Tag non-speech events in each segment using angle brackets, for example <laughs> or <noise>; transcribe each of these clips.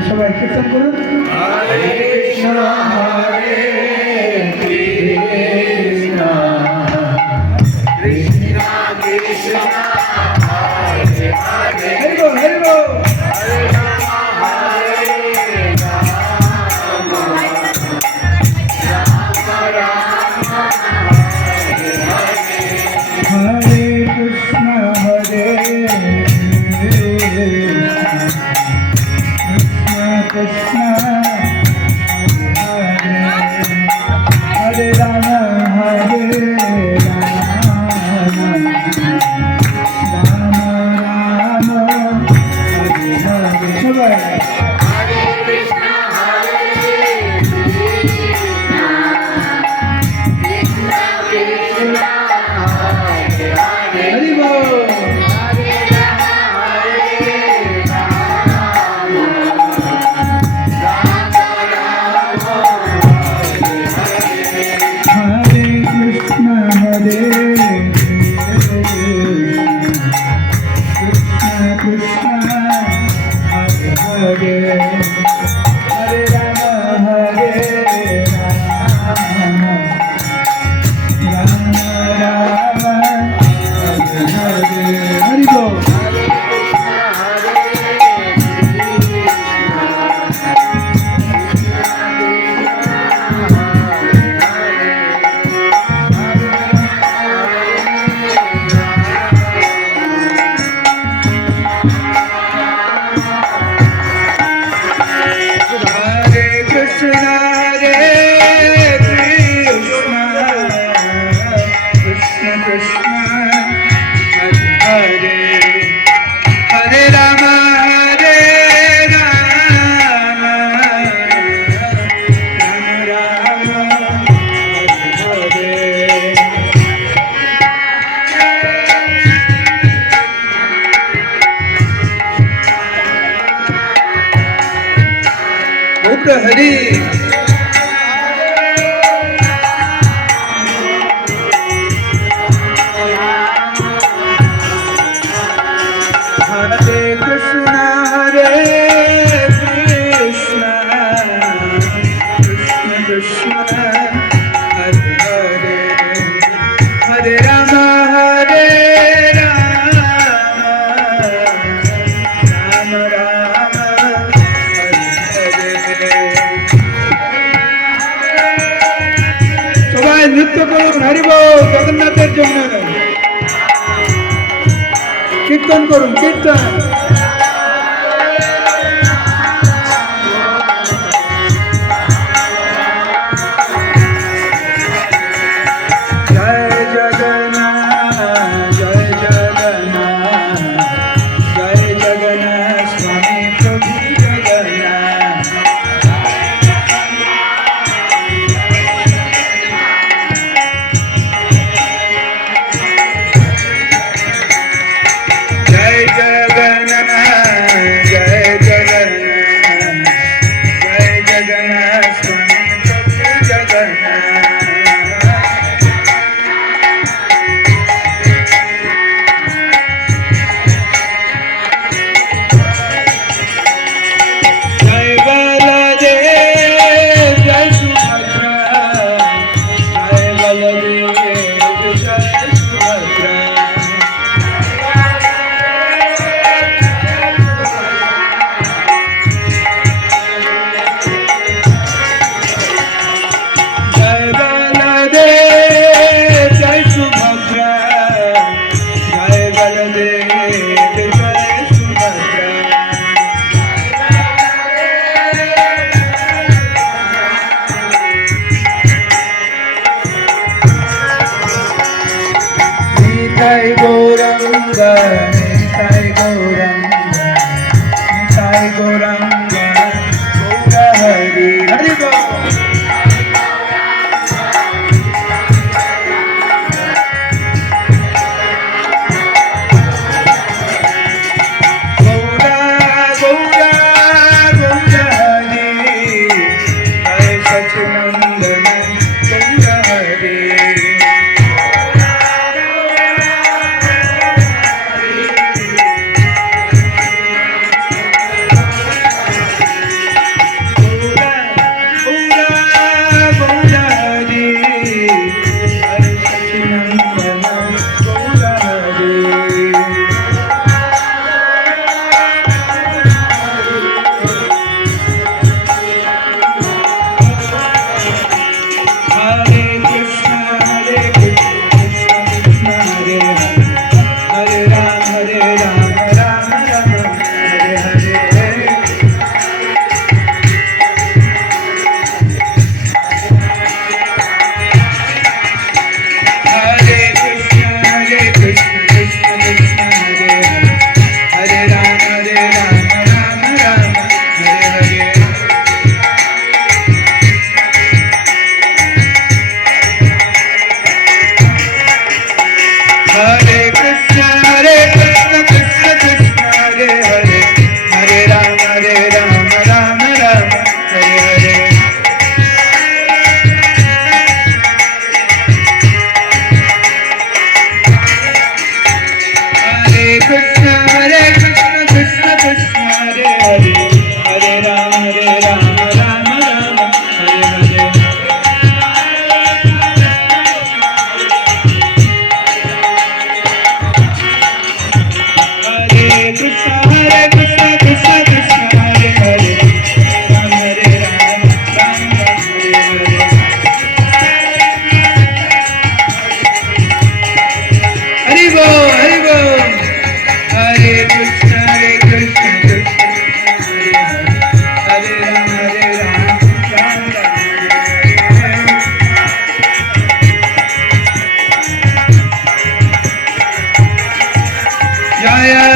सवाइ <laughs> किताब <laughs> <laughs> again. ಉಪ್ಪೆ ಹರಿ நித்தபுரம் ஹரிபோ ஜெகநாதே சொன்னேன் கீர்த்தன் பொருள் kirtan Nitai Gauranga Nitai Gauranga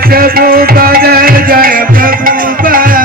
प्रभु का जय जय प्रभु का